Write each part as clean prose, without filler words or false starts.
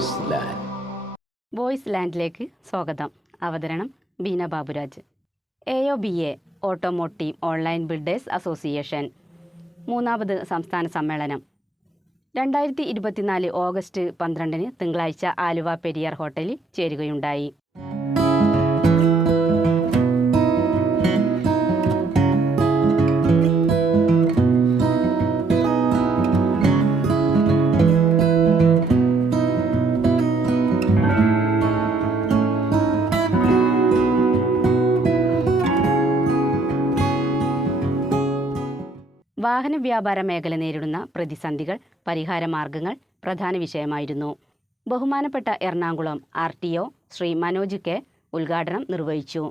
Voice land. Voice ലാൻഡിലേക്ക് സ്വാഗതം. അവതരണം Beena Baburaj. AOBA automotive online builders association മൂന്നാമത് സംസ്ഥാന സമ്മേളനം 2024 ഓഗസ്റ്റ് 12 തിങ്കളാഴ്ച ആലുവ പെരിയാർ ഹോട്ടലിൽ ചേരുകയുണ്ടായി. വാഹന വ്യാപാര മേഖല നേരിടുന്ന പ്രതിസന്ധികൾ, പരിഹാരമാർഗങ്ങൾ പ്രധാന വിഷയമായിരുന്നു. ബഹുമാനപ്പെട്ട എറണാകുളം RTO ശ്രീ മനോജ് K ഉദ്ഘാടനം നിർവഹിച്ചു.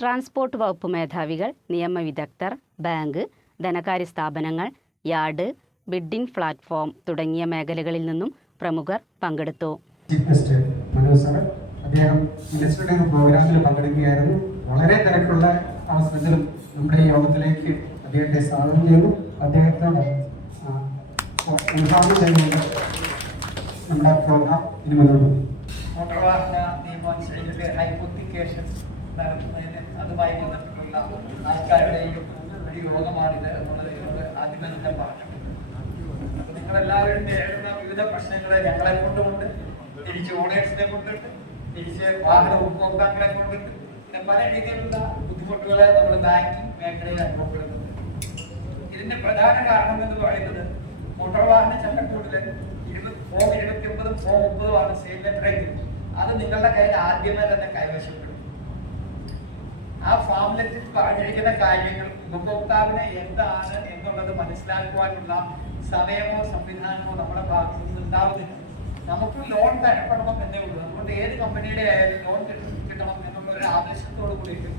ട്രാൻസ്പോർട്ട് വകുപ്പ് മേധാവികൾ, നിയമവിദഗ്ധർ, ബാങ്ക്, ധനകാര്യ സ്ഥാപനങ്ങൾ, യാർഡ്, ബിഡ്ഡിംഗ് പ്ലാറ്റ്ഫോം തുടങ്ങിയ മേഖലകളിൽ നിന്നും പ്രമുഖർ പങ്കെടുത്തു. ചീഫ് ഗസ്റ്റ് മനോജ് സാർ, അദ്ദേഹം മിനിസ്റ്ററുടെ ഒരു പ്രോഗ്രാമിൽ പങ്കെടുക്കുകയായിരുന്നു. വളരെ തിരക്കുള്ള അവസരത്തിലും നമ്മുടെ ഈ യോഗത്തിലേക്ക് അദ്ദേഹത്തെ സ്വാഗതം ചെയ്യുന്നു. അദ്ദേഹത്തോട് ഉദ്ഘാടനം ചെയ്യുന്നത് നമ്മുടെ പ്രോഗ്രാം ഇനി മുന്നോട്ട് പോകും. മോട്ടോർവാഹന നിയമമനുസരിച്ചിട്ട് ഹൈപ്പോത്തിക്കേഷൻ നടത്തുന്നതിന് അതുമായി ബന്ധപ്പെട്ടുള്ള ആൾക്കാരുടെയും ഒരു യോഗമാണിത് എന്നുള്ളത് ആദ്യമേ തന്നെ പറഞ്ഞു. നിങ്ങളെല്ലാവരും നേരിടുന്ന വിവിധ പ്രശ്നങ്ങളെ ഞങ്ങളെ കൊണ്ടുമുണ്ട്, തിരിച്ച് ഓണേഴ്സിനെ കൊണ്ടുണ്ട്, തിരിച്ച് വാഹന ഉപഭോക്താക്കളെ കൊണ്ടുണ്ട്, പിന്നെ പല രീതിയിലുള്ള ബുദ്ധിമുട്ടുകളെ നമ്മൾ ബാങ്കിങ് മേഖലയിൽ അനുഭവപ്പെടുന്നുണ്ട്. ഇതിന്റെ പ്രധാന കാരണം എന്ന് പറയുന്നത് മോട്ടോർ വാഹന ചട്ടക്കൂടില് ഫോം 29 ഫോം 30 ആണ് സെയിൽ ലെറ്ററേക്ക്. അത് നിങ്ങളുടെ കയ്യിൽ ആദ്യമേ തന്നെ കൈവശപ്പെടും. ആ ഫോം ലെറ്ററിൽ പറഞ്ഞിരിക്കുന്ന കാര്യങ്ങൾ ഉപഭോക്താവിന് എന്താണ് എന്നുള്ളത് മനസ്സിലാക്കുവാനുള്ള സമയമോ സംവിധാനമോ നമ്മുടെ ഭാഗത്തു നിന്ന് ഉണ്ടാവുന്നില്ല. നമുക്ക് ലോൺ തരപ്പെടണം എന്നേ ഉള്ളൂ. അതുകൊണ്ട് ഏത് കമ്പനിയുടെ ആയാലും ലോൺ കിട്ടണം എന്നുള്ള ഒരു ആവശ്യത്തോടു കൂടിയിട്ട്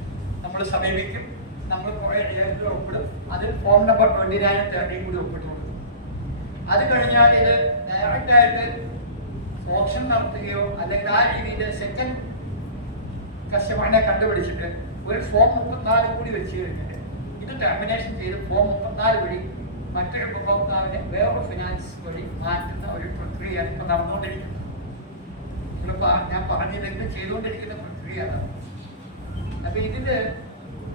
നമ്മൾ സമീപിക്കും. നമ്മൾ കുറെ രേഖകൾ ഒപ്പിടും. അതിൽ ഫോം നമ്പർ 29 കൂടി ഒപ്പിട്ട് കൊടുക്കും. അത് കഴിഞ്ഞാൽ ഇത് ഡയറക്റ്റ് ആയിട്ട് ഓപ്ഷൻ നടത്തുകയോ അല്ലെങ്കിൽ ആ രീതിയിൽ സെക്കൻഡ് കസ്റ്റമറിനെ കണ്ടുപിടിച്ചിട്ട് ഒരു ഫോം 34 കൂടി വെച്ച് കഴിഞ്ഞിട്ട് ഇത് ടെർമിനേഷൻ ചെയ്ത് ഫോം 34 വഴി മറ്റൊരു ഉപഭോക്താവിനെ വേറൊരു ഫിനാൻസ് വഴി മാറ്റുന്ന ഒരു പ്രക്രിയയാണ് ഇപ്പൊ നടന്നുകൊണ്ടിരിക്കുന്നത്. ഞാൻ പറഞ്ഞില്ലെങ്കിൽ ചെയ്തുകൊണ്ടിരിക്കുന്ന പ്രക്രിയ അതാണ്. അപ്പൊ ഇതില്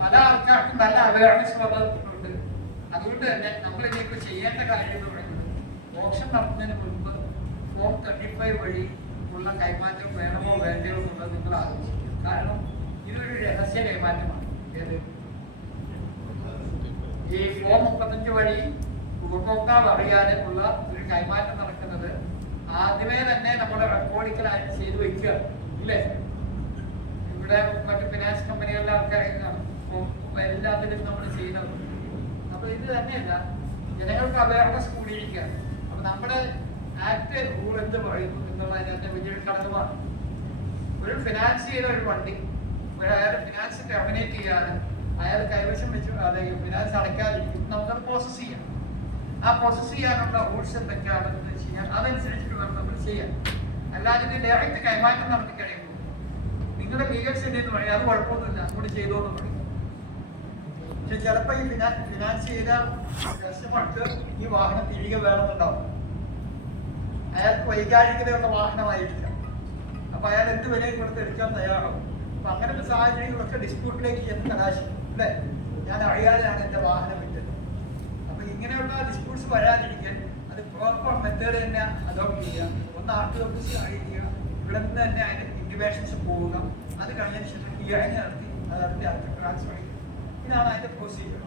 പല ആൾക്കാർക്കും നല്ല അവയർനെസ് വന്നിട്ടുണ്ട്. അതുകൊണ്ട് തന്നെ നമ്മൾ ഇതിലേക്ക് ചെയ്യേണ്ട കാര്യം എന്ന് പറയുന്നത് ഓപ്ഷൻ നടത്തുന്നതിന് മുൻപ് ഫോം 35 വഴി ഉള്ള കൈമാറ്റം വേണമോ വേണ്ടയോ എന്നുള്ളത് നിങ്ങൾ ആലോചിക്കും. കാരണം ഇതൊരു രഹസ്യ കൈമാറ്റമാണ്. ഏത് ഈ ഫോം 35 വഴി ഉപഭോക്താവ് അറിയാതെ ഉള്ള ഒരു കൈമാറ്റം നടക്കുന്നത് ആദ്യമേ തന്നെ നമ്മുടെ റെക്കോർഡിക്കലായിട്ട് ചെയ്തു വെക്കുക ഇല്ലേ? ഇവിടെ മറ്റു ഫിനാൻസ് കമ്പനികളിലെ ആൾക്കാരെ എല്ലാത്തിലും നമ്മൾ ചെയ്യുന്നത്. അപ്പൊ ഇത് തന്നെയല്ല, ജനങ്ങൾക്ക് അവയർനെസ് കൂടിയിരിക്കുകയാണ്. അപ്പൊ നമ്മുടെ ആക്ട് റൂൾ എന്ത് പറയുന്നു എന്നുള്ളതിനകത്ത് വലിയൊരു ഘടകമാണ്. ഒരു ഫിനാൻസ് ചെയ്ത ഒരു വണ്ടി അയാൾ ഫിനാൻസ് ടെർമിനേറ്റ് ചെയ്യാതെ അയാൾ കൈവശം വെച്ച് അതായത് ഫിനാൻസ് അടയ്ക്കാതിരിക്കും, നമുക്കത് പ്രോസസ് ചെയ്യാം. ആ പ്രോസസ് ചെയ്യാനുള്ള റൂൾസ് എന്തൊക്കെയാണെന്ന് വെച്ച് കഴിഞ്ഞാൽ അതനുസരിച്ചിട്ട് വേണം നമ്മൾ ചെയ്യാൻ. അല്ലാതെ ഇത് ഡയറക്റ്റ് കൈമാറ്റം നടത്തി കഴിയുമ്പോൾ നിങ്ങളുടെ ലീഗൽ സെന്റ് എന്ന് പറയാം, അത് കുഴപ്പമൊന്നുമില്ല, അങ്ങോട്ട് ചെയ്തോന്ന് പറയും. പക്ഷെ ചിലപ്പോൾ ഈ ഫിനാൻസ് ചെയ്ത കസ്റ്റമർക്ക് ഈ വാഹനം തിരികെ വേണമെന്നുണ്ടാവും. അയാൾക്ക് വൈകാരികതയുള്ള വാഹനമായിട്ടില്ല. അപ്പൊ അയാൾ എന്ത് വിലയും കൊടുത്ത് എടുക്കാൻ തയ്യാറാവും. അപ്പൊ അങ്ങനത്തെ സാഹചര്യങ്ങളൊക്കെ ഡിസ്പ്യൂട്ടിലേക്ക് ചെന്ന് കലാശിക്കും അല്ലേ? ഞാൻ അറിയാതെയാണ് എന്റെ വാഹനം വിറ്റത്. അപ്പൊ ഇങ്ങനെയുള്ള ഡിസ്പ്യൂട്ട്സ് വരാതിരിക്കാൻ അത് പ്രോപ്പർ മെത്തേഡ് തന്നെ അഡോപ്റ്റ് ചെയ്യുക. ഒന്ന് RTO ഓഫീസിൽ അറിയിക്കുക, ഇവിടെ നിന്ന് തന്നെ അതിന്റെ ഇന്റിമേഷൻസ് പോവുക, അത് കഴിഞ്ഞതിന് ശേഷം ഹിയറിംഗ് നടത്തി അടുത്ത ട്രാൻസ്ഫർ ചെയ്യുക. ഇതാണ് അതിന്റെ പ്രൊസീജിയർ.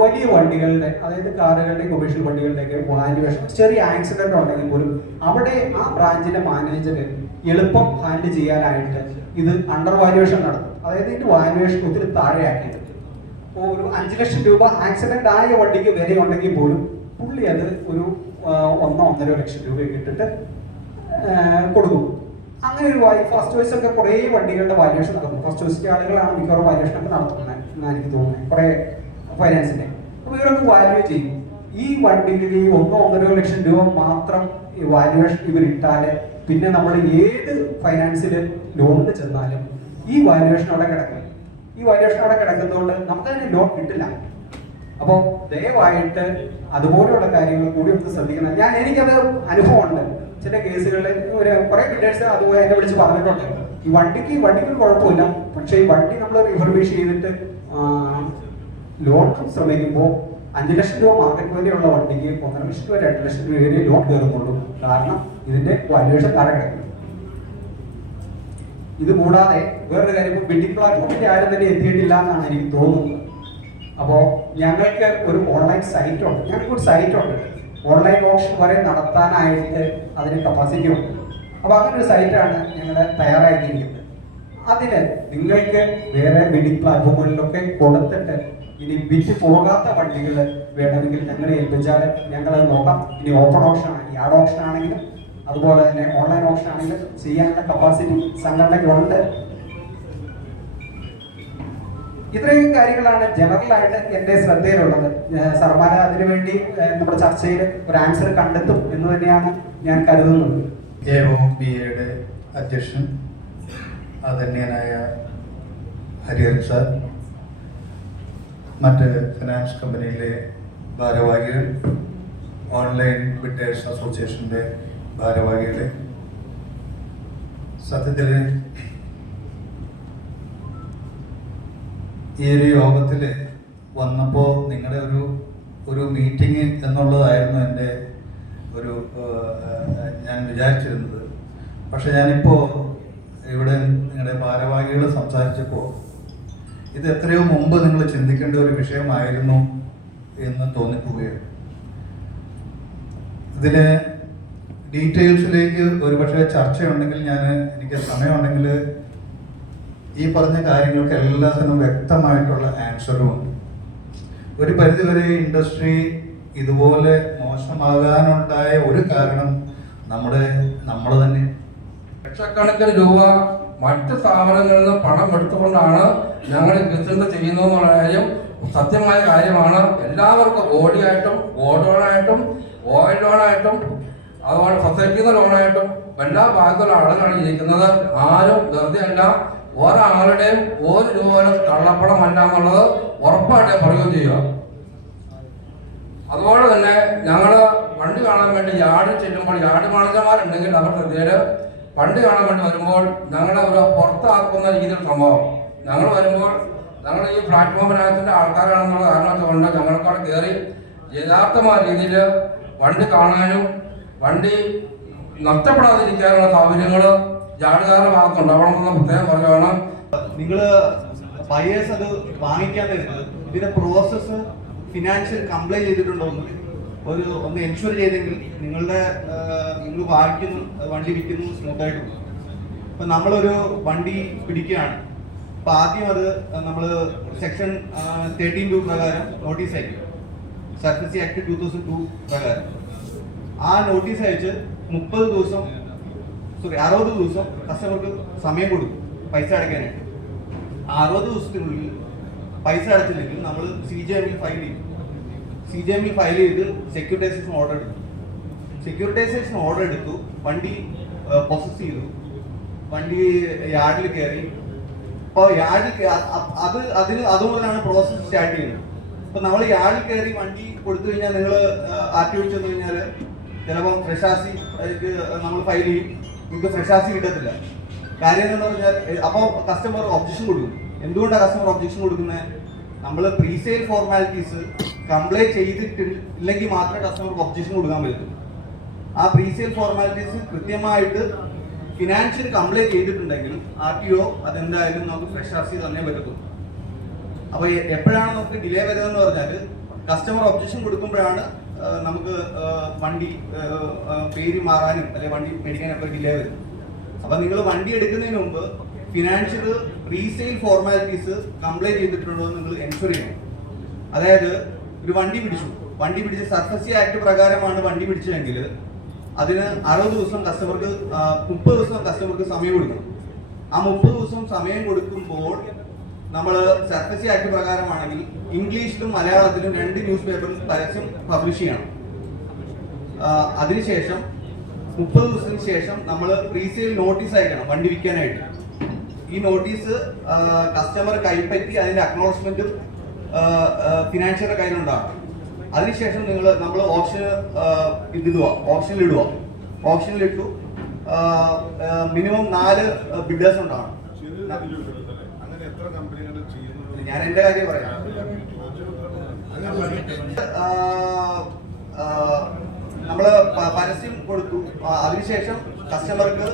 വലിയ വണ്ടികളുടെ, അതായത് കാറുകളുടെ കൊമേഴ്ഷ്യൽ വണ്ടികളുടെയൊക്കെ വാല്യുവേഷൻ, ചെറിയ ആക്സിഡന്റ് ഉണ്ടെങ്കിൽ പോലും അവിടെ ആ ബ്രാഞ്ചിലെ മാനേജർ എളുപ്പം ഹാൻഡിൽ ചെയ്യാനായിട്ട് ഇത് അണ്ടർ വാല്യുവേഷൻ നടത്തും. അതായത് ഇതിന്റെ വാല്യുവേഷൻ ഒത്തിരി താഴെയാക്കിയിട്ട് ഇപ്പോൾ ഒരു 5 ലക്ഷം രൂപ ആക്സിഡന്റ് ആയ വണ്ടിക്ക് വില ഉണ്ടെങ്കിൽ പോലും പുള്ളി അത് ഒരു 1-1.5 ലക്ഷം രൂപയൊക്കെ ഇട്ടിട്ട് കൊടുക്കും. അങ്ങനെ ഒരു ഫസ്റ്റ് ചോയ്സ് ഒക്കെ കുറേ വണ്ടികളുടെ വാല്യുവേഷൻ നടത്തുന്നു. ഫസ്റ്റ് ചോയ്സിന്റെ ആളുകളാണ് മിക്കവാറും വാല്യുവേഷൻ ഒക്കെ നടത്തുന്നത് എന്നാണ് എനിക്ക് തോന്നുന്നത്, കുറേ ഫൈനാൻസിന്റെ. അപ്പോൾ ഇവരൊക്കെ വാല്യൂ ചെയ്യും. ഈ വണ്ടിക്ക് ഈ 1-1.5 ലക്ഷം രൂപ മാത്രം ഈ വാല്യുവേഷൻ ഇവരിട്ടാല് പിന്നെ നമ്മൾ ഏത് ഫൈനാൻസിൽ ലോണിന് ചെന്നാലും ഈ വാല്യുവേഷൻ അവിടെ കിടക്കും. ഈ വാല്യുവേഷൻ അവിടെ കിടക്കുന്നതുകൊണ്ട് നമുക്ക് അതിന് ലോൺ കിട്ടില്ല. അപ്പോൾ ദയവായിട്ട് അതുപോലെയുള്ള കാര്യങ്ങൾ കൂടി ഒന്ന് ശ്രദ്ധിക്കണം. എനിക്കത് അനുഭവമുണ്ട്. ചില കേസുകളിൽ ഒരു കുറെ ബിൽഡേഴ്സ് അതുപോലെ എന്നെ വിളിച്ച് പറഞ്ഞിട്ടുണ്ട്, ഈ വണ്ടിക്ക് കുഴപ്പമില്ല, പക്ഷേ ഈ വണ്ടി നമ്മൾ റിഫർബിഷ് ചെയ്തിട്ട് ലോൺ ശ്രമിക്കുമ്പോൾ 5 ലക്ഷം രൂപ മാർക്കറ്റ് വാല്യുള്ള വണ്ടിക്ക് 1.5 ലക്ഷം രൂപ 2 ലക്ഷം രൂപ വരെ ലോൺ കയറുന്നുള്ളൂ. കാരണം ഇതിന്റെ വാല്യുവേഷൻ താഴെ കിടക്കുന്നു. ഇത് കൂടാതെ വേറൊരു കാര്യം, ബിൽഡിംഗ് പ്ലാറ്റ്ഫോമിന്റെ ആരും തന്നെ എത്തിയിട്ടില്ല എന്നാണ് എനിക്ക് തോന്നുന്നത്. അപ്പോൾ ഞങ്ങൾക്ക് ഒരു ഓൺലൈൻ സൈറ്റ് ഉണ്ട്. ഞങ്ങൾക്കൊരു സൈറ്റ് ഉണ്ട്, ഓൺലൈൻ ഓപ്ഷൻ വരെ നടത്താനായിട്ട് അതിന് കപ്പാസിറ്റി ഉണ്ട്. അപ്പോൾ അങ്ങനെ ഒരു സൈറ്റാണ് ഞങ്ങൾ തയ്യാറാക്കിയിരിക്കുന്നത്. അതിന് നിങ്ങൾക്ക് വേറെ ബിൽഡിംഗ് പ്ലാറ്റ്ഫോമുകളിലൊക്കെ കൊടുത്തിട്ട് ഇനി വിറ്റ് പോകാത്ത വണ്ടികൾ വേണമെങ്കിൽ ഞങ്ങളെ ഏൽപ്പിച്ചാൽ ഞങ്ങളത് നോക്കാം. ഇനി ഓപ്പൺ ഓപ്ഷൻ ആണ്, യാർഡ് ഓപ്ഷൻ ആണെങ്കിലും അതുപോലെ തന്നെ ഓൺലൈൻ ഓപ്ഷൻ ആണെങ്കിലും ചെയ്യാനുള്ള കപ്പാസിറ്റി സംഘടനയ്ക്കുണ്ട്. ഇത്രയും കാര്യങ്ങളാണ് ജനറലായിട്ട് എൻ്റെ ശ്രദ്ധയിലുള്ളത്. സർമാന അതിനുവേണ്ടി നമ്മുടെ ചർച്ചയിൽ ഒരു ആൻസർ കണ്ടെത്തും എന്ന് തന്നെയാണ് ഞാൻ കരുതുന്നത്. AOBയുടെ അധ്യക്ഷൻ ആദരണീയനായ ഹരിഹരൻ സാർ, മറ്റ് ഫിനാൻസ് കമ്പനിയിലെ ഭാരവാഹികൾ, ഓൺലൈൻ ബിൽഡേഴ്സ് അസോസിയേഷൻ്റെ ഭാരവാഹികൾ, സത്യത്തിൽ ഈ ഒരു യോഗത്തിൽ വന്നപ്പോൾ നിങ്ങളുടെ ഒരു മീറ്റിംഗ് എന്നുള്ളതായിരുന്നു എൻ്റെ ഞാൻ വിചാരിച്ചിരുന്നത്. പക്ഷെ ഞാനിപ്പോൾ ഇവിടെ നിങ്ങളുടെ ഭാരവാഹികൾ സംസാരിച്ചപ്പോൾ ഇത് എത്രയോ മുമ്പ് നിങ്ങൾ ചിന്തിക്കേണ്ട ഒരു വിഷയമായിരുന്നു എന്ന് തോന്നിപ്പോവുകയാണ്. ഇതിൽ ഡീറ്റെയിൽസിലേക്ക് ഒരുപക്ഷെ ചർച്ചയുണ്ടെങ്കിൽ എനിക്ക് സമയമുണ്ടെങ്കിൽ ഈ പറഞ്ഞ കാര്യങ്ങൾക്ക് എല്ലാത്തിനും വ്യക്തമായിട്ടുള്ള ആൻസറും ഉണ്ട്. ഒരു പരിധിവരെ ഇൻഡസ്ട്രി ഇതുപോലെ മോശമാകാനുണ്ടായ ഒരു കാരണം നമ്മൾ തന്നെ ലക്ഷക്കണക്കിന് രൂപ മറ്റ് സ്ഥാപനങ്ങളിൽ നിന്ന് പണം എടുത്തുകൊണ്ടാണ് ഞങ്ങൾ ബിസിനസ് ചെയ്യുന്നതെന്നുള്ള കാര്യം സത്യമായ കാര്യമാണ്. എല്ലാവർക്കും ഓടിയായിട്ടും ഗോൾഡ് ലോണായിട്ടും ഓയിൽ ലോണായിട്ടും അതുപോലെ സൊസൈറ്റിയുടെ ലോണായിട്ടും എല്ലാ ഭാഗത്തുള്ള ആളുകളാണ് ഇരിക്കുന്നത്. ആരും വെറുതെ അല്ല, ഒരാളുടെയും ഒരു രൂപ കള്ളപ്പണമല്ല എന്നുള്ളത് ഉറപ്പായിട്ട് പറയുകയും ചെയ്യുക. അതുപോലെ തന്നെ ഞങ്ങൾ വണ്ടി കാണാൻ വേണ്ടി യാർഡിൽ ചെല്ലുമ്പോൾ യാർഡ് മാനേജർമാരുണ്ടെങ്കിൽ അവർ ശ്രദ്ധയിൽ വണ്ടി കാണാൻ വേണ്ടി വരുമ്പോൾ ഞങ്ങളെ ഒരു പുറത്താക്കുന്ന രീതിയിൽ സംഭവം. ഞങ്ങൾ വരുമ്പോൾ ഞങ്ങൾ ഈ പ്ലാറ്റ്ഫോമിനകത്തിൻ്റെ ആൾക്കാരാണെന്നുള്ള കാരണത്തെ കൊണ്ട് ഞങ്ങൾക്കവിടെ കയറി യഥാർത്ഥമായ രീതിയിൽ വണ്ടി കാണാനും വണ്ടി നഷ്ടപ്പെടാതിരിക്കാനുള്ള സൗകര്യങ്ങൾ യാർഡുകാരുടെ ഭാഗത്തുണ്ടാവണമെന്ന് പ്രത്യേകം പറയുകയാണ്. നിങ്ങൾ ബയേഴ്സ് അത് വാങ്ങിക്കാൻ നേരത്ത് ഇതിന്റെ പ്രോസസ്സ് ഫിനാൻഷ്യൽ കംപ്ലൈ ചെയ്തിട്ടുണ്ടോ ഒന്ന് എൻഷുർ ചെയ്തെങ്കിൽ നിങ്ങൾ വാങ്ങിക്കുന്നു വണ്ടി വിൽക്കുന്നു സ്മൂത്തായിട്ട് പോകും. ഇപ്പം നമ്മളൊരു വണ്ടി പിടിക്കുകയാണ്, അപ്പം ആദ്യം അത് നമ്മൾ സെക്ഷൻ 13(2) പ്രകാരം നോട്ടീസ് അയക്കും. സർഫസി ആക്ട് 2002 പ്രകാരം ആ നോട്ടീസ് അയച്ച് 60 ദിവസം കസ്റ്റമർക്ക് സമയം കൊടുക്കും പൈസ അടയ്ക്കാനായിട്ട്. 60 ദിവസത്തിനുള്ളിൽ പൈസ അടച്ചില്ലെങ്കിൽ നമ്മൾ CJMൽ ഫയൽ ചെയ്യും. CJMൽ ഫയൽ ചെയ്ത് സെക്യൂരിറ്റൈസേഷൻ ഓർഡർ എടുക്കും. സെക്യൂരിറ്റൈസേഷൻ ഓർഡർ എടുത്തു, വണ്ടി പ്രോസസ് ചെയ്തു, വണ്ടി യാർഡിൽ കയറി. അപ്പോൾ യാർഡിൽ അതുമുതലാണ് പ്രോസസ് സ്റ്റാർട്ട് ചെയ്യുന്നത്. അപ്പോൾ നമ്മൾ യാർഡിൽ കയറി വണ്ടി കൊടുത്തു കഴിഞ്ഞാൽ നിങ്ങൾ RTO ചെന്ന് കഴിഞ്ഞാൽ ചിലപ്പോൾ ഫ്രഷാസി നമ്മൾ ഫയൽ ചെയ്യും, നിങ്ങൾക്ക് ഫ്രഷാസി കിട്ടത്തില്ല. കാര്യം എന്താണെന്ന് പറഞ്ഞാൽ അപ്പോൾ കസ്റ്റമർ ഒബ്ജക്ഷൻ കൊടുക്കും. എന്തുകൊണ്ടാണ് കസ്റ്റമർ ഒബ്ജക്ഷൻ കൊടുക്കുന്നത്? നമ്മൾ പ്രീസെയിൽ ഫോർമാലിറ്റീസ് കംപ്ലൈ ചെയ്തിട്ടില്ലെങ്കിൽ മാത്രമേ കസ്റ്റമർക്ക് ഒബ്ജക്ഷൻ കൊടുക്കാൻ പറ്റൂ. ആ പ്രീസെയിൽ ഫോർമാലിറ്റീസ് കൃത്യമായിട്ട് ഫിനാൻഷ്യൽ കംപ്ലൈ ചെയ്തിട്ടുണ്ടെങ്കിൽ RTO അതെന്തായാലും നമുക്ക് ഫ്രഷാസി തന്നെ പറ്റത്തുള്ളൂ. അപ്പോൾ എപ്പോഴാണ് നമുക്ക് ഡിലേ വരുന്നതെന്ന് പറഞ്ഞാൽ കസ്റ്റമർ ഒബ്ജക്ഷൻ കൊടുക്കുമ്പോഴാണ് നമുക്ക് വണ്ടി പേര് മാറാനും അല്ലെങ്കിൽ വണ്ടി മേടിക്കാനൊക്കെ ഡിലേ വരും. അപ്പം നിങ്ങൾ വണ്ടി എടുക്കുന്നതിന് മുമ്പ് ഫിനാൻഷ്യൽ റീസെയിൽ ഫോർമാലിറ്റീസ് കംപ്ലൈൻറ്റ് ചെയ്തിട്ടുണ്ടോ എന്ന് നിങ്ങൾ എൻഷുർ ചെയ്യണം. അതായത് ഒരു വണ്ടി പിടിച്ച് സർഫസി ആക്ട് പ്രകാരമാണ് വണ്ടി പിടിച്ചതെങ്കിൽ അതിന് 60 ദിവസം കസ്റ്റമർക്ക് 30 ദിവസം കസ്റ്റമർക്ക് സമയം കൊടുക്കണം. ആ 30 ദിവസം സമയം കൊടുക്കുമ്പോൾ നമ്മൾ സർഫസി ആക്ട് പ്രകാരമാണെങ്കിൽ ഇംഗ്ലീഷിലും മലയാളത്തിലും 2 ന്യൂസ് പേപ്പറിൽ പരസ്യം പബ്ലിഷ് ചെയ്യണം. അതിനുശേഷം 30 ദിവസത്തിന് ശേഷം നമ്മൾ പ്രീസെയിൽ നോട്ടീസ് അയക്കണം വണ്ടി വിൽക്കാനായിട്ട്. ഈ നോട്ടീസ് കസ്റ്റമർ കൈപ്പറ്റി അതിന്റെ അക്നോളജ്മെന്റും ഫിനാൻഷ്യറുടെ കയ്യിലുണ്ടാകും. അതിനുശേഷം നമ്മൾ ഓപ്ഷനിലിട്ടു മിനിമം 4 ബിഡേഴ്സ് ഉണ്ടാവണം. ഞാൻ എന്റെ കാര്യം പറയാം. നമ്മള് പരസ്യം കൊടുത്തു, അതിനുശേഷം കസ്റ്റമർക്ക്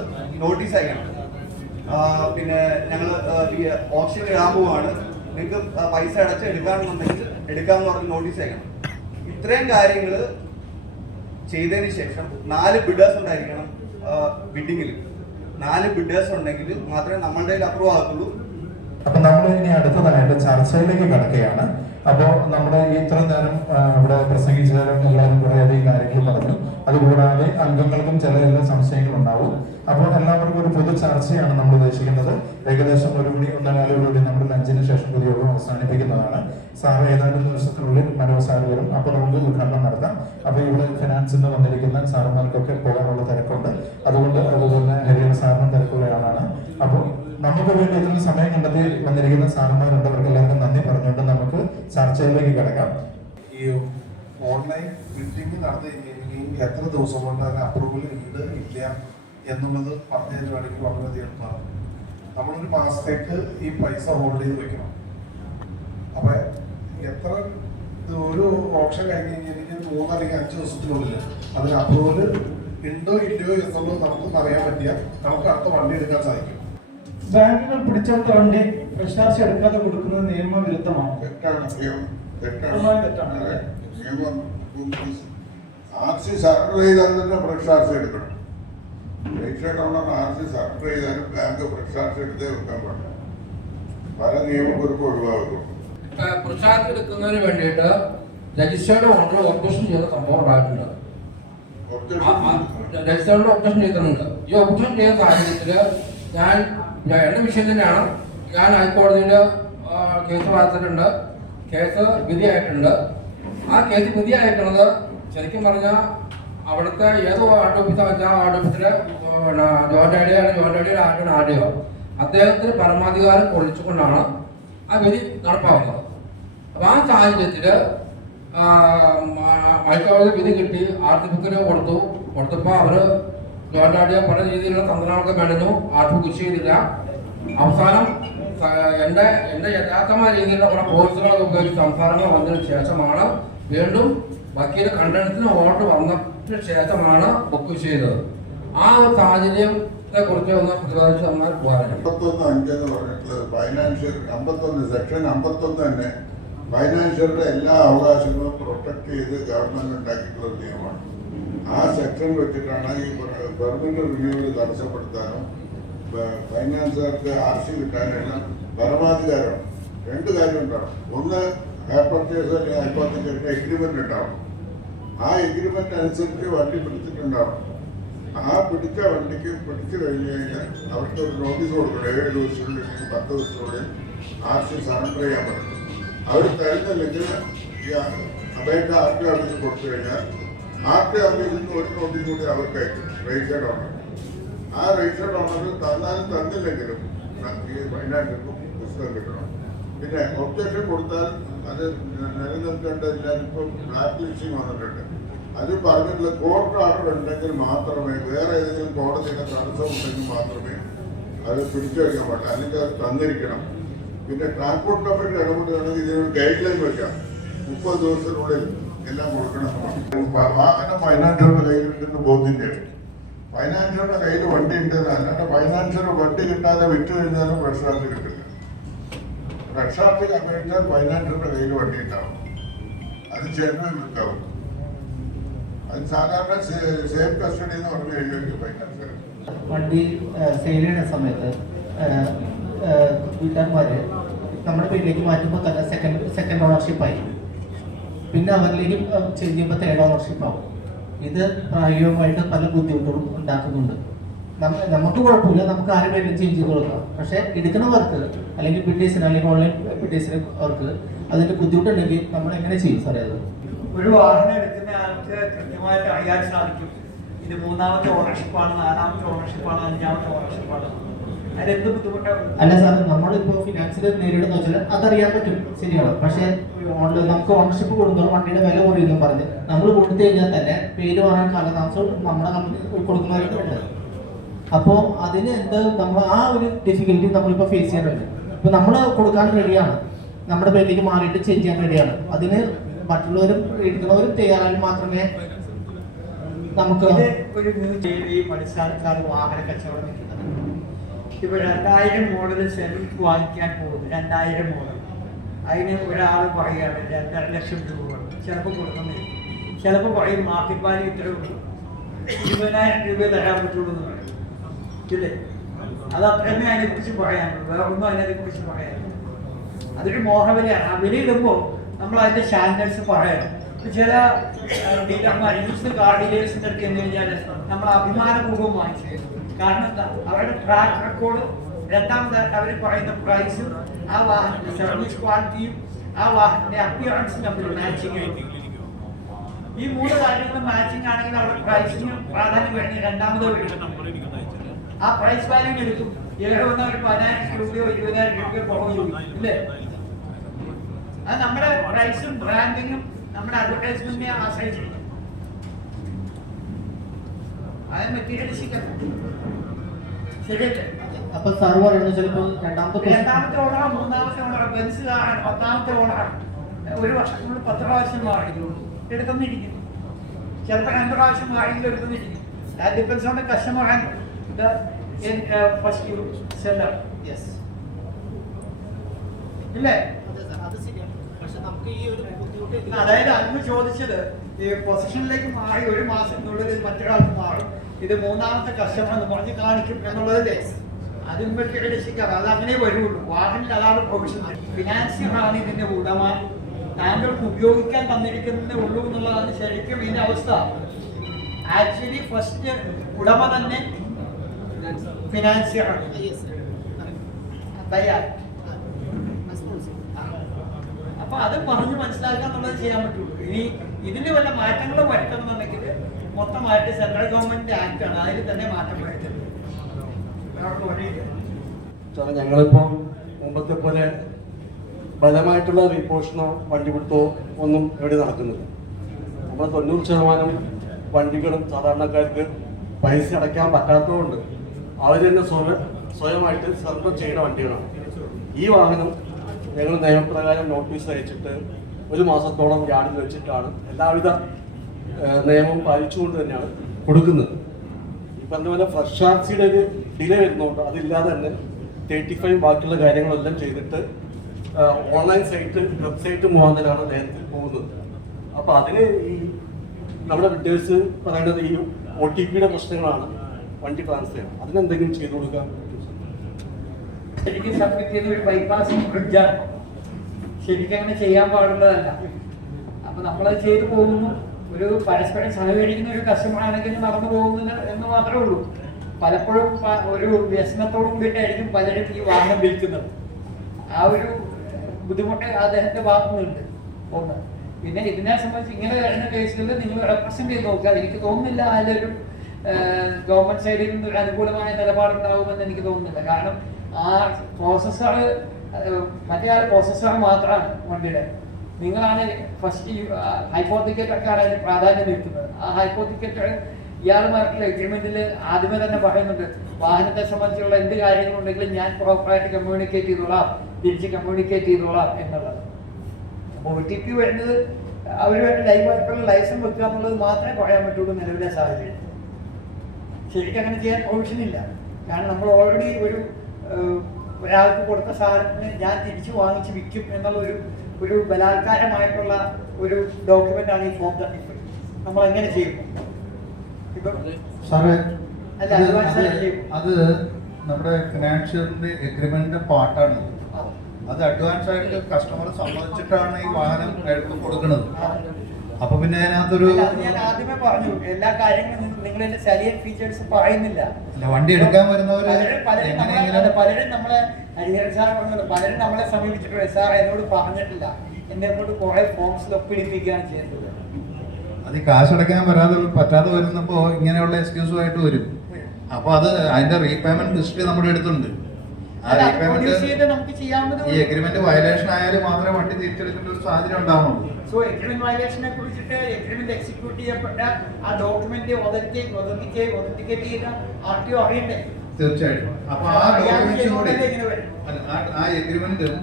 നോട്ടീസ് അയക്കണം. പിന്നെ ഞങ്ങൾ ഓപ്ഷൻ ഇടാൻ പോവാണ്, നിങ്ങൾക്ക് പൈസ അടച്ച് എടുക്കാമെന്നുണ്ടെങ്കിൽ എടുക്കാമെന്ന് പറഞ്ഞ് നോട്ടീസ് അയക്കണം. ഇത്രയും കാര്യങ്ങൾ ചെയ്തതിന് ശേഷം 4 ബിഡേഴ്സ് ഉണ്ടായിരിക്കണം ബിഡിങ്ങിൽ. 4 ബിഡേഴ്സ് ഉണ്ടെങ്കിൽ മാത്രമേ നമ്മളുടെ അപ്രൂവ് ആകത്തുള്ളൂ. അപ്പൊ നമ്മൾ ഇനി അടുത്തതായിട്ട് ചർച്ചയിലേക്ക് കടക്കുകയാണ്. അപ്പോൾ നമ്മുടെ ഈ ഇത്ര നേരം ഇവിടെ പ്രസംഗിച്ചവരും എല്ലാവരും കുറേയധികം കാര്യങ്ങൾ പറഞ്ഞു. അതുകൂടാതെ അംഗങ്ങൾക്കും ചില സംശയങ്ങൾ ഉണ്ടാവും. അപ്പോൾ എല്ലാവർക്കും ഒരു പൊതു ചർച്ചയാണ് നമ്മൾ ഉദ്ദേശിക്കുന്നത്. ഏകദേശം 1 മണി 1:15 നമ്മുടെ ലഞ്ചിന് ശേഷം പൊതുയോഗം അവസാനിപ്പിക്കുന്നതാണ്. സാറ് ഏതാനും ദിവസത്തിനുള്ളിൽ മനോജ് സാർ വരും. അപ്പോൾ നമുക്ക് ഉദ്ഘാടനം നടത്താം. അപ്പോൾ ഇവിടെ ഫിനാൻസിൽ നിന്ന് വന്നിരിക്കുന്ന സാറുമാർക്കൊക്കെ പോകാനുള്ള തിരക്കുണ്ട്. അതുപോലെ ഹരിയാന സാറിനും തിരക്കുള്ള ആളാണ്. അപ്പോൾ നമുക്ക് വേണ്ടി ഇതിന് സമയം കണ്ടെത്തി വന്നിരിക്കുന്ന സാറുമാരുണ്ട്. അവർക്ക് എല്ലാവർക്കും നന്ദി പറഞ്ഞുകൊണ്ട് നമുക്ക് ചർച്ചയിലേക്ക് കിടക്കാം. ഈ ഓൺലൈൻ മീറ്റിംഗ് നടന്നു കഴിഞ്ഞിട്ടുണ്ടെങ്കിൽ എത്ര ദിവസം കൊണ്ട് അതിന് അപ്രൂവൽ ഉണ്ട് ഇല്ല എന്നുള്ളത് പറഞ്ഞതിന് വേണമെങ്കിൽ വളരെയധികം എളുപ്പമാണ്. നമ്മളൊരു മാസത്തേക്ക് ഈ പൈസ ഹോൾഡ് ചെയ്ത് വെക്കണം. അപ്പൊ എത്ര ഒരു ഓപ്ഷൻ കഴിഞ്ഞ് കഴിഞ്ഞിട്ടുണ്ടെങ്കിൽ 3 അല്ലെങ്കിൽ 5 ദിവസത്തിനുള്ളിൽ അതിന് അപ്രൂവൽ ഉണ്ടോ ഇല്ലയോ എന്നുള്ളത് നമുക്ക് അറിയാൻ പറ്റിയാൽ നമുക്ക് അടുത്ത വണ്ടി എടുക്കാൻ സാധിക്കും. ബാങ്കുകൾ പിടിച്ചെടുത്ത വണ്ടി ഫ്രഷ് എടുക്കാതെ കൊടുക്കുന്നത് നിയമവിരുദ്ധമാണ്. RC സറണ്ടർ ചെയ്താൽ തന്നെ ഫ്രഷ് RC എടുക്കണം. രജിസ്റ്റേർഡ് ഓണർ RC സറണ്ടർ ചെയ്താലും ബാങ്ക് ഫ്രഷ് RC എടുത്തേ വെക്കാൻ പാടില്ല. പല നിയമക്കുറിപ്പ് ഒഴിവാകുന്നു. ഫ്രഷ് RC എടുക്കുന്നതിന് വേണ്ടിയിട്ട് രജിസ്റ്റേർഡ് ഓണർ ഒബ്ജക്ഷൻ ചെയ്യുന്ന സംഭവം ഉണ്ടായിട്ടുണ്ട്. രജിസ്റ്റേർഡ് ഒബ്ജക്ഷൻ ചെയ്തിട്ടുണ്ട്. ഈ ഒബ്ജക്ഷൻ ചെയ്യുന്ന സാഹചര്യത്തിൽ എന്റെ വിഷയം തന്നെയാണ്. ഞാൻ ഹൈക്കോടതിയിൽ കേസ് വാദിച്ചിട്ടുണ്ട്. കേസ് വിധിയായിട്ടുണ്ട്. ആ കേസ് വിധിയായിട്ടുള്ളത് ശരിക്കും പറഞ്ഞാൽ അവിടുത്തെ ഏതോ വാർഡ് ഓഫീസാണ് വെച്ചാൽ വാർഡ് ഓഫീസിലെ ജോയിന്റ് ആയിട്ടാണ് ആദ്യമോ അദ്ദേഹത്തിന് പരമാധികാരം കൊള്ളിച്ചുകൊണ്ടാണ് ആ വിധി നടപ്പാവുന്നത്. അപ്പം ആ സാഹചര്യത്തിൽ ഹൈക്കോടതി വിധി കിട്ടി. ആർട്ടിഫിക്കറ്റ് കൊടുത്തപ്പോൾ അവർ ജോയിന്റ് പല രീതിയിലുള്ള തന്ത്രങ്ങളൊക്കെ വേണ്ടുന്നു. ആർട്ടിഫിക്കറ്റ് കൃഷി ചെയ്തില്ല. അവസാനം എൻ്റെ യഥാർത്ഥമായ രീതിയിലുള്ള കുറെ കോഴ്സുകളൊക്കെ ഉപയോഗിച്ച് സംസാരങ്ങൾ വന്നതിന് ശേഷമാണ് വീണ്ടും വക്കീൽ കണ്ടനത്തിന് ഓർഡർ വന്നതിന് ശേഷമാണ് ബുക്ക് ചെയ്തത്. ആ ഒരു സാഹചര്യത്തെ കുറിച്ച് ഒന്ന് പ്രതിപാദിച്ച് തന്നാൽ പോകാനും 51(5) എന്ന് പറഞ്ഞിട്ടുള്ളത് ഫൈനാൻഷ്യൽ 51 സെക്ഷൻ 51 തന്നെ ഫൈനാൻഷ്യറുടെ എല്ലാ അവകാശങ്ങളും പ്രൊട്ടക്ട് ചെയ്ത് ഗവൺമെന്റ് ഉണ്ടാക്കിയിട്ടുള്ള ഒരു നിയമമാണ്. ആ സെക്ഷൻ വെച്ചിട്ടാണ് ഈ പെർമിറ്റ് റിന്യൂവൽ തടസ്സപ്പെടുത്താനും ഫൈനാൻസുകാർക്ക് RC കിട്ടാനെല്ലാം പരമാധികാരം. 2 കാര്യം ഉണ്ടാവും. ഒന്ന്, ഹയർ പർച്ചേസ് അല്ലെങ്കിൽ ഹൈപ്പോത്തറ്റിക്കൽ എഗ്രിമെന്റ് ഉണ്ടാവും. ആ എഗ്രിമെന്റ് അനുസരിച്ച് വണ്ടി പിടിച്ചിട്ടുണ്ടാവും. ആ പിടിച്ച വണ്ടിക്ക് പിടിച്ചു കഴിഞ്ഞു കഴിഞ്ഞാൽ അവർക്ക് ഒരു നോട്ടീസ് കൊടുക്കണം. 7 ദിവസത്തിനുള്ളിൽ 10 ദിവസത്തിനുള്ളിൽ RC സറണ്ടർ ചെയ്യാൻ പറ്റും. അവർ തരുന്നില്ലെങ്കിൽ ഈ അപേക്ഷ RT ഓഫീസിൽ കൊടുത്തു കഴിഞ്ഞാൽ RT ഓഫീസിൽ നിന്ന് ഒരു നോട്ടീസ് കൂടി അവർക്ക് അയക്കും. Registered owner. ആ രജിസ്റ്റേർഡ് ഓണർ തന്നാലും തന്നില്ലെങ്കിലും ഈ ഫൈനാൻഷ്യർക്കും പുസ്തകം കിട്ടണം. പിന്നെ ഒബ്ജക്ഷൻ കൊടുത്താൽ അത് നിലനിൽക്കേണ്ടതില്ല. ഇപ്പം ബ്ലാക്ക് ലിസ്റ്റിംഗ് വന്നിട്ടുണ്ട്. അത് പറഞ്ഞിട്ടുള്ള കോർട്ട് ഓർഡർ ഉണ്ടെങ്കിൽ മാത്രമേ, വേറെ ഏതെങ്കിലും കോടതിയുടെ തടസ്സമുണ്ടെങ്കിൽ മാത്രമേ അത് പിടിച്ചു വയ്ക്കാൻ പാടില്ല. അല്ലെങ്കിൽ അത് തന്നിരിക്കണം. പിന്നെ ട്രാൻസ്പോർട്ട് കമ്പനിയുടെ ഇടപെടുകയാണെങ്കിൽ ഇതിനൊരു ഗൈഡ് ലൈൻ വെക്കാം. 30 ദിവസത്തിനുള്ളിൽ എല്ലാം കൊടുക്കണം. വാഹനം ഫൈനാൻഷ്യറുടെ കയ്യിലുണ്ടെന്ന് ബോധ്യത്തെ ഫൈനാൻഷ്യറുടെ കയ്യിൽ വണ്ടി ഉണ്ടെന്ന്. അല്ലാണ്ട് ഫൈനാൻഷ്യർ വണ്ടി കിട്ടാതെ വിറ്റ് കഴിഞ്ഞാലും ഫ്രഷ് RC കിട്ടില്ല. ഫ്രഷ് RC അപേക്ഷിച്ചാൽ ഫൈനാൻഷ്യറുടെ കയ്യിൽ വണ്ടി ഉണ്ടാവും. അത് ചേർന്ന് വിൽക്കാവും. അത് സാധാരണ സേഫ് കസ്റ്റഡി എന്ന് പറഞ്ഞു കഴിഞ്ഞാൽ ഫൈനാൻഷ്യർ വണ്ടി സെയിൽ ചെയ്യുന്ന സമയത്ത് വീട്ടുകാർ നമ്മുടെ പേരിലേക്ക് മാറ്റുമ്പോൾ തന്നെ സെക്കൻഡ് ഓണർഷിപ്പായി. പിന്നെ അവരിലേക്ക് ചെയ്യുമ്പോൾ 3rd ഓണർഷിപ്പ് ആവും. ഇത് പ്രായോഗികമായിട്ട് പല ബുദ്ധിമുട്ടുകളും ഉണ്ടാക്കുന്നുണ്ട്. നമുക്ക് കുഴപ്പമില്ല, നമുക്ക് ആരും വേണ്ടി ചേഞ്ച് ചെയ്ത് കൊടുക്കാം. പക്ഷെ എടുക്കുന്നവർക്ക് അല്ലെങ്കിൽ ബിഡേഴ്സിന് അല്ലെങ്കിൽ ഓൺലൈൻ ബിഡേഴ്സിന് അവർക്ക് അതിന്റെ ബുദ്ധിമുട്ടുണ്ടെങ്കിൽ നമ്മൾ എങ്ങനെ ചെയ്യും സാറേ അത്? ഒരു വാഹനം എടുക്കുന്ന ആൾക്ക് കൃത്യമായിട്ട് അറിയാൻ സാധിക്കും ഇത് 3ാമത്തെ ഓണർഷിപ്പാണ്, 4ാമത്തെ ഓണർഷിപ്പാണ്, 5ാമത്തെ ഓണർഷിപ്പാണ്. അതിലെന്ത് ബുദ്ധിമുട്ടാണ്? അല്ല സാർ, നമ്മളിപ്പോ ഫിനാൻസിൽ നേരിടുന്ന വെച്ചാൽ അതറിയാൻ പറ്റും, ശരിയാണ്. പക്ഷെ നമുക്ക് ഓണർഷിപ്പ് കൊടുക്കുമ്പോൾ വണ്ടിയുടെ വില കുറയുന്നു പറഞ്ഞ് നമ്മൾ കൊടുത്തു കഴിഞ്ഞാൽ തന്നെ പേര് മാറാൻ കാലതാമസം നമ്മുടെ കമ്പനി കൊടുക്കുന്നവരുണ്ട്. അപ്പോൾ അതിന് എന്ത് നമ്മൾ ആ ഒരു ഡിഫിക്കൽറ്റി നമ്മളിപ്പോൾ ഫേസ് ചെയ്യാറുണ്ട്. ഇപ്പൊ നമ്മൾ കൊടുക്കാൻ റെഡിയാണ്, നമ്മുടെ പേരിലേക്ക് മാറിയിട്ട് ചേഞ്ച് ചെയ്യാൻ റെഡിയാണ്. അതിന് മറ്റുള്ളവരും എടുക്കുന്നവരും തയ്യാറായാൽ മാത്രമേ നമുക്ക് ഒരു ഈ അടിസ്ഥാനക്കാർ വാഹന കച്ചവടം നിൽക്കുന്നത്. ഇപ്പൊ 2000 മോഡൽ സെൽഫ് വാങ്ങിക്കാൻ പോകുന്നു, 2000 മോഡൽ. അതിന് ഒരാൾ പറയുകയാണ് 2.5 ലക്ഷം രൂപ, ചിലപ്പോൾ കൊടുക്കുന്നില്ല, ചിലപ്പോൾ പറയും മാർക്കറ്റ് വാല്യൂ ഇത്ര ഉള്ളൂ, 20,000 രൂപ തരാൻ പറ്റുള്ളൂ എന്ന് പറയും, ഇല്ലേ? അത് അത്രമേ അതിനെക്കുറിച്ച് പറയാനുള്ളൂ, വേറെ ഒന്നും അതിനെക്കുറിച്ച് പറയാനുള്ളൂ. അതൊരു മോഹവിലയാണ്. ആ വിലയിടുമ്പോൾ നമ്മൾ അതിന്റെ സ്റ്റാൻഡേർഡ്സ് പറയണം. ചില ഡീലർമാർ യൂസ്ഡ് കാർ ഡീലേഴ്സിന്റെ അടുത്ത് എന്ന് കഴിഞ്ഞാൽ നമ്മൾ അഭിമാനപൂർവ്വം വാങ്ങിച്ചു. കാരണം എന്താ, അവരുടെ ട്രാക്ക് റെക്കോർഡ്, രണ്ടാമത് അവർ പറയുന്ന പ്രൈസും ആ വാഹനത്തിന്റെ സർവീസ് ക്വാളിറ്റിയും ആ വാഹനത്തിന്റെ അപ്പിയറൻസും തമ്മിൽ മാച്ചിങ് ആയിരിക്കും. ഈ 3 കാര്യങ്ങളും മാച്ചിങ് ആണെങ്കിൽ അവരുടെ പ്രൈസിന് പ്രാധാന്യം കഴിഞ്ഞ് രണ്ടാമത് ആ പ്രൈസ് വാല്യൂ എടുക്കും. ഏറെ വന്ന ഒരു 10,000 രൂപയോ 20,000 രൂപയോ കുറവ് ഇല്ലേ? അത് നമ്മുടെ പ്രൈസും ബ്രാൻഡിങ്ങും നമ്മുടെ അഡ്വർടൈസ്മെന്റിനെ ആശ്രയിച്ചിരിക്കും. അത് മെറ്റീരിയലിസ്റ്റിക് ശരിയല്ലേ? അപ്പൊ സാർ പറയുന്നത് ചിലപ്പോൾ രണ്ടാമത്തെ ഓണർ, 3ാമത്തെ ഓണർ, ബെൻസ് 10ാമത്തെ ഓണർ ഒരു വർഷത്തിനുള്ളിൽ 10 പ്രാവശ്യം മാറിയിരുന്നു എടുക്കുന്നിരിക്കും, ചിലപ്പോൾ 2 പ്രാവശ്യം മാറിയെങ്കിലും എടുക്കുന്നിരിക്കും. That depends on the customer and the first seller. Yes ഇല്ലേ? അതായത് അന്ന് ചോദിച്ചത് ഈ പൊസിഷനിലേക്ക് മാറി 1 മാസത്തിനുള്ളിൽ മറ്റൊരാൾക്ക് മാറും, ഇത് 3ാമത്തെ കസ്റ്റമർ എന്ന് പറഞ്ഞ് കാണിക്കും എന്നുള്ളതല്ലേ? അതും മെറ്റീരിയലിസ്റ്റിക്കാണ്, അത് അങ്ങനെ വരുള്ളൂ. വാഹനത്തിൽ അതാണ് പ്രൊവിഷൻ. ഫിനാൻഷ്യറാണ് ഇതിന്റെ ഉടമ, താങ്കൾക്ക് ഉപയോഗിക്കാൻ തന്നിരിക്കുന്നതേ ഉള്ളൂ എന്നുള്ളതാണ് ശരിക്കും ഇതിന്റെ അവസ്ഥ. ആക്ച്വലി ഫസ്റ്റ് ഉടമ തന്നെ ഫിനാൻഷ്യറാണ്. അപ്പൊ അത് പറഞ്ഞ് മനസ്സിലാക്കുക എന്നുള്ളത് ചെയ്യാൻ പറ്റുള്ളൂ. ഇനി ഇതിന് വല്ല മാറ്റങ്ങളും വരുത്തണമെന്നുണ്ടെങ്കിൽ മൊത്തമായിട്ട് സെൻട്രൽ ഗവൺമെന്റ് ആക്ട് ആണ്, അതിൽ തന്നെ മാറ്റം വരുത്തുന്നത്. ഞങ്ങളിപ്പോൾ മുമ്പത്തെ പോലെ ബലമായിട്ടുള്ള റീപോഷനോ വണ്ടിപിടുത്തോ ഒന്നും എവിടെ നടക്കുന്നില്ല. നമ്മൾ 90% വണ്ടികളും സാധാരണക്കാർക്ക് പൈസ അടയ്ക്കാൻ പറ്റാത്തതുകൊണ്ട് അവർ തന്നെ സ്വയമായിട്ട് സർവർ ചെയ്യുന്ന വണ്ടികളാണ്. ഈ വാഹനം ഞങ്ങൾ നിയമപ്രകാരം നോട്ടീസ് അയച്ചിട്ട് 1 മാസത്തോളം യാർഡിൽ വെച്ചിട്ടാണ് എല്ലാവിധ നിയമം പാലിച്ചുകൊണ്ട് തന്നെയാണ് കൊടുക്കുന്നത്. ഈ പറഞ്ഞ പോലെ ഫ്രഷ് ആർസിയുടെ ഒരു ഡിലേ വരുന്നുണ്ട്, അതില്ലാതെ തന്നെ 35 ബാക്കിയുള്ള കാര്യങ്ങളെല്ലാം ചെയ്തിട്ട് ഓൺലൈൻ സൈറ്റ്, വെബ്സൈറ്റ് മുഖാന്തരമാണ് നേരത്തിൽ പോകുന്നത്. അപ്പോൾ അതിന് ഈ നമ്മുടെ വിഡേഴ്സ് പറയുന്നത് ഈ OTPയുടെ പ്രശ്നങ്ങളാണ് വണ്ടി ട്രാൻസ്ഫർ ചെയ്യണം. അതിനെന്തെങ്കിലും ചെയ്തു കൊടുക്കാൻ ശരിക്കും സബ്മിറ്റ് ചെയ്ത ഒരു ബൈപ്പാസിംഗ് ബ്രിഡ്ജാണ്, ശരിക്കും അങ്ങനെ ചെയ്യാൻ പാടുള്ളതല്ല. അപ്പൊ നമ്മളത് ചെയ്തു പോകുന്നു. ഒരു പരസ്പരം സഹകരിക്കുന്ന ഒരു കസ്റ്റമർ ആണെങ്കിൽ നടന്നു പോകുന്നത് എന്ന് മാത്രമേ ഉള്ളൂ. പലപ്പോഴും ഒരു വ്യസനത്തോടു കൂടിയിട്ടായിരിക്കും പലരും ഈ വാഹനം വിൽക്കുന്നത്. ആ ഒരു ബുദ്ധിമുട്ട് അദ്ദേഹത്തിന്റെ ഭാഗത്തുനിന്നുണ്ട് ഒന്ന്. പിന്നെ ഇതിനെ സംബന്ധിച്ച് ഇങ്ങനെ വരുന്ന കേസുകളിൽ നിങ്ങൾ റെപ്രസെന്റ് ചെയ്ത് നോക്കുക. എനിക്ക് തോന്നുന്നില്ല അതിലൊരു ഗവൺമെന്റ് സൈഡിൽ നിന്ന് ഒരു അനുകൂലമായ നിലപാടുണ്ടാകുമെന്ന് എനിക്ക് തോന്നുന്നില്ല. കാരണം ആ പ്രോസസ്സർ മറ്റേ ആൾ പ്രോസസ്സർ മാത്രമാണ് വണ്ടിയുടെ. നിങ്ങളാണ് ഫസ്റ്റ് ഹൈപ്പോത്തിക്കേറ്റൊക്കെയാണ് അതിന് പ്രാധാന്യം നിൽക്കുന്നത്. ആ ഹൈപ്പോത്തിക്കേറ്റർ ഇയാളുമായിട്ടുള്ള എഗ്രിമെന്റിൽ ആദ്യമേ തന്നെ പറയുന്നുണ്ട്, വാഹനത്തെ സംബന്ധിച്ചുള്ള എന്ത് കാര്യങ്ങളുണ്ടെങ്കിലും ഞാൻ പ്രോപ്പറായിട്ട് കമ്മ്യൂണിക്കേറ്റ് ചെയ്തോളാം, തിരിച്ച് കമ്മ്യൂണിക്കേറ്റ് ചെയ്തോളാം എന്നുള്ളത്. അപ്പോൾ OTP വരുന്നത് അവരുമായിട്ട് ലൈവായിട്ടുള്ള ലൈസൻസ് വെക്കുക എന്നുള്ളത് മാത്രമേ പറയാൻ പറ്റുള്ളൂ നിലവിലെ സാഹചര്യം. ശരിക്കും അങ്ങനെ ചെയ്യാൻ പ്രൊവിഷൻ ഇല്ല. കാരണം നമ്മൾ ഓൾറെഡി ഒരാൾക്ക് കൊടുത്ത സാധനത്തിന് ഞാൻ തിരിച്ചു വാങ്ങിച്ച് വിൽക്കും എന്നുള്ള ഒരു ബലാത്കാരമായിട്ടുള്ള ഒരു ഡോക്യുമെന്റ് ആണ് ഈ ഫോം 35. നമ്മൾ എങ്ങനെ ചെയ്യും? സാറേ, അല്ല അഡ്വാൻസ് അത് നമ്മുടെ ഫിനാൻഷ്യലിന്റെ എഗ്രിമെന്റിന്റെ പാർട്ടാണ്. അത് അഡ്വാൻസ് ആയിട്ട് കസ്റ്റമർ സമ്മതിച്ചിട്ടാണ് ഈ വാഹനം എടുത്ത് കൊടുക്കുന്നത്. അപ്പൊ പിന്നെ അതിനകത്തൊരു അല്ല, അത് ഞാൻ ആദ്യമേ പറഞ്ഞു, എല്ലാ കാര്യങ്ങളും നിങ്ങൾ എന്റെ സലിയൻ ഫീച്ചേഴ്സ് പറയുന്നില്ല. അല്ല, വണ്ടി എടുക്കാൻ വരുന്നവര് പലരും നമ്മളെ ഹരിഹരൻ സാർ പറഞ്ഞത്, പലരും നമ്മളെ സമീപിച്ചിട്ടുണ്ട്. സാർ എന്നോട് പറഞ്ഞിട്ടില്ല, എന്നെ കൊണ്ട് കുറെ ഫോംസിൽ ഒപ്പിടിപ്പിക്കുകയാണ് ചെയ്യുന്നത്. അത് ഈ കാശടക്കാൻ പറ്റാതെ വരുന്നപ്പോ ഇങ്ങനെയുള്ള എക്സ്ക്യൂസുമായിട്ട് വരും. അപ്പൊ അത് അതിന്റെ റീപേയ്മെന്റ് ഹിസ്റ്ററി നമ്മുടെ അടുത്തുണ്ട്. ആ റീപേയ്മെന്റ് നമുക്ക് ചെയ്യാവുന്നത് ഈ എഗ്രിമെന്റ് വയലേഷൻ ആയാലും മാത്രമേ വണ്ടി തിരിച്ചെടുക്കേണ്ട ഒരു സാഹചര്യം ഉണ്ടാവുള്ളൂ. സോ എഗ്രിമെന്റ് വയലേഷനെ കുറിച്ചിട്ട് എഗ്രിമെന്റ് എക്സിക്യൂട്ട് ചെയ്യപ്പെട്ട ആ ഡോക്യുമെന്റ് ഒതന്റിക്കേറ്റ് ചെയ്ത RTO അറിയണ്ടേ? തീർച്ചയായിട്ടും. അപ്പൊ ആ ഡോക്യുമെന്റ്സും കൂടി ആ എഗ്രിമെന്റും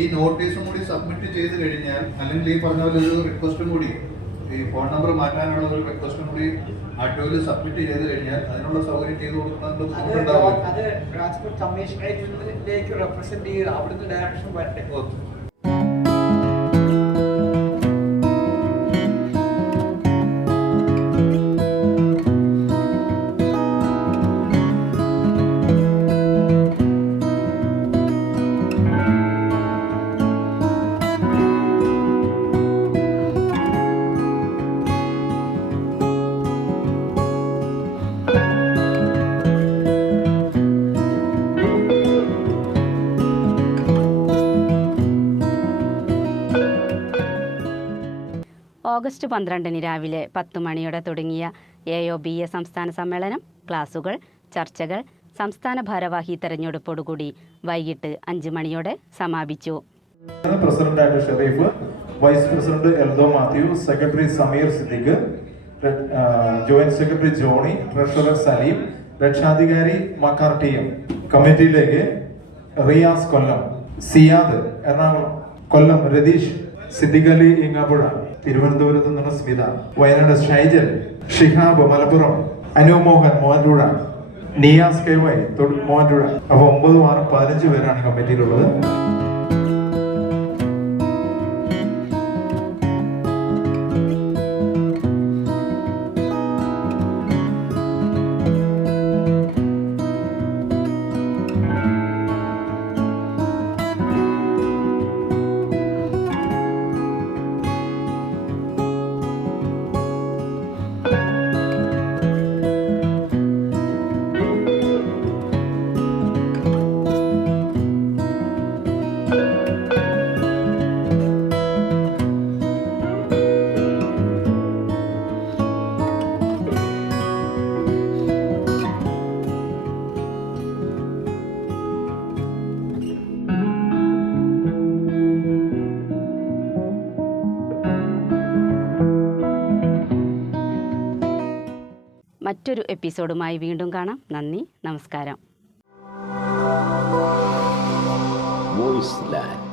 ഈ നോട്ടീസും കൂടി സബ്മിറ്റ് ചെയ്ത് കഴിഞ്ഞാൽ, അല്ലെങ്കിൽ ഈ പറഞ്ഞ പോലെ ഒരു റിക്വസ്റ്റും കൂടി, ഈ ഫോൺ നമ്പർ മാറ്റാനുള്ള ഒരു റിക്വസ്റ്റും കൂടി RTOയിൽ സബ്മിറ്റ് ചെയ്ത് കഴിഞ്ഞാൽ അതിനുള്ള സൗകര്യം ചെയ്ത് കൊടുക്കുന്നുണ്ടാവും. അത് ട്രാൻസ്പോർട്ട് കമ്മീഷണറേറ്റിലേക്ക് റെപ്രസെന്റ് ചെയ്ത് അവിടുന്ന് ഡയറക്ഷൻ വരട്ടെ. ഓഗസ്റ്റ് 12 രാവിലെ 10 മണിയോടെ തുടങ്ങിയ AOBA സംസ്ഥാന സമ്മേളനം ക്ലാസുകൾ, ചർച്ചകൾ, സംസ്ഥാന ഭാരവാഹി തെരഞ്ഞെടുപ്പോടുകൂടി വൈകിട്ട് 5 മണിയോടെ സമാപിച്ചു. പ്രസിഡന്റായിട്ട് Sherif, vice president Eldho Mathew, secretary Sameer Siddique, joint secretary Johny, treasurer Saleem, രക്ഷാധികാരി മക്കാർ TM. കമ്മിറ്റിയിലേക്ക് റിയാസ് കൊല്ലം, സിയാദ് എറണാകുളം, കൊല്ലം രതീഷ്, സിദ്ദിഖ് അലി ഇങ്ങാപ്പുഴ, തിരുവനന്തപുരത്ത് നിന്ന് സ്മിത, വയനാട് ഷൈജൽ, ഷിഹാബ് മലപ്പുറം, അനുമോഹൻ മോഹൻപുഴ, നിയാസ് KY മോഹൻപുഴ. അപ്പൊ 9, 6, 15 പേരാണ് കമ്മിറ്റിയിലുള്ളത്. മറ്റൊരു എപ്പിസോഡുമായി വീണ്ടും കാണാം. നന്ദി, നമസ്കാരം. Voice land.